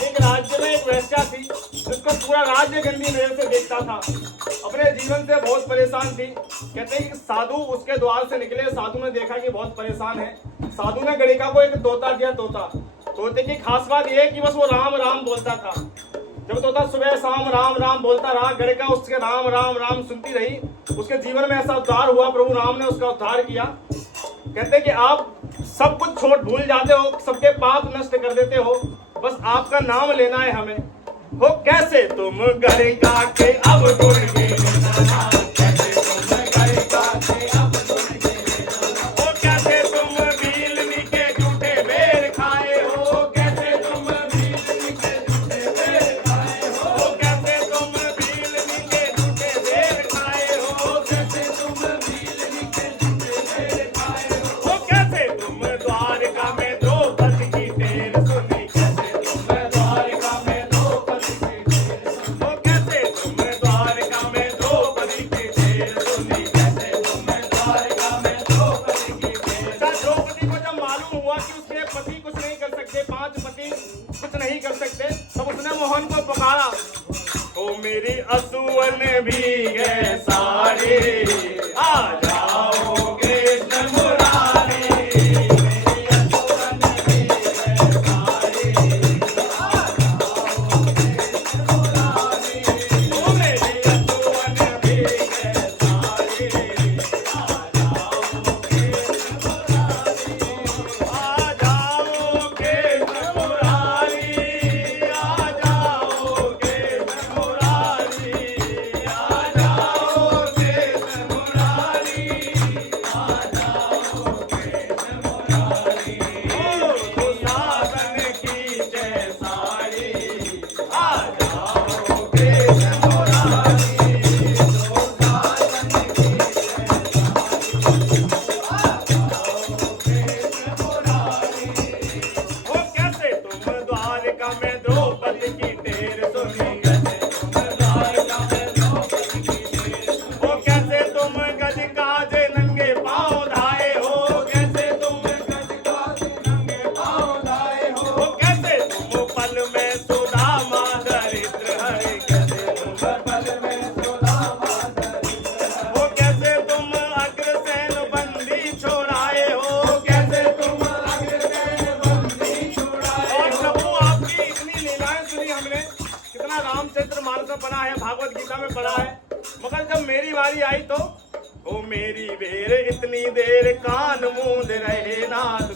एक राज्य में एक वेश्या थी जिसको पूरा राज्य गंदी नजर से देखता था। अपने जीवन से बहुत परेशान थी। कहते हैं कि साधु उसके द्वार से निकले। साधु ने देखा कि बहुत परेशान है। साधु ने गणिका को एक तोता दिया। तोते की खास बात यह है कि बस वो राम राम बोलता था। जब तोता सुबह शाम राम राम बोलता रहा, गणिका उसके राम राम राम सुनती रही। उसके जीवन में ऐसा उद्धार हुआ, प्रभु राम ने उसका उद्धार किया। कहते हैं कि आप सब कुछ छोड़ भूल जाते हो, सबके पाप नष्ट कर देते हो, बस आपका नाम लेना है हमें। हो कैसे तुम गणिका के अब गुण गे नाना, कैसे तुम गणिका के अब गुण गे नाना। हो कैसे तुम भीलनी के झूठे बेर खाए हो, कैसे तुम भीलनी के झूठे बेर खाए हो, कैसे तुम भीलनी के झूठे बेर खाए हो, कैसे तुम भीलनी के झूठे बेर खाए हो, कैसे तुम असुवन भीगे सारे आ जाओ कृष्ण मुरारी मेरे असुवन भीगे सारे आ जाओ कृष्ण मुरारी ओ मेरे असुवन भीगे सारे आ जाओ कृष्ण मुरारी आ जाओ कृष्ण मुरारी आ जाओ कृष्ण मुरारी आ जाओ कृष्ण मुरारी आ जाओ कृष्ण मुरारी ओ दुशासन की जय सारी आ जाओ कृष्ण मुरारी दुशासन की ओ कैसे तुम द्वारका में द्रौपदी की ढेर सुनी कैसे तुम द्वारका में द्रौपदी की ढेर सुनी ओ कैसे तुम गज काजे नंगे पाँव धाए हो कैसे तुम गज काजे नंगे पाँव धाए हो ओ कैसे तुम पल में सुदामा दरिद्र हरे कैसे तुम पल में सुदामा दरिद्र ओ कैसे तुम अग्रसेन बंदी छोड़ाए हो कैसे तुम अग्रसेन बंदी छोड़ाए और प्रभु आपकी इतनी लीलाएं सुनी हमने कितना रामचंद्र मानस बना है भागवत गीता में पढ़ा है मगर जब मेरी बारी आई तो ओ मेरी बेर इतनी देर कान मूंद रहे नाथ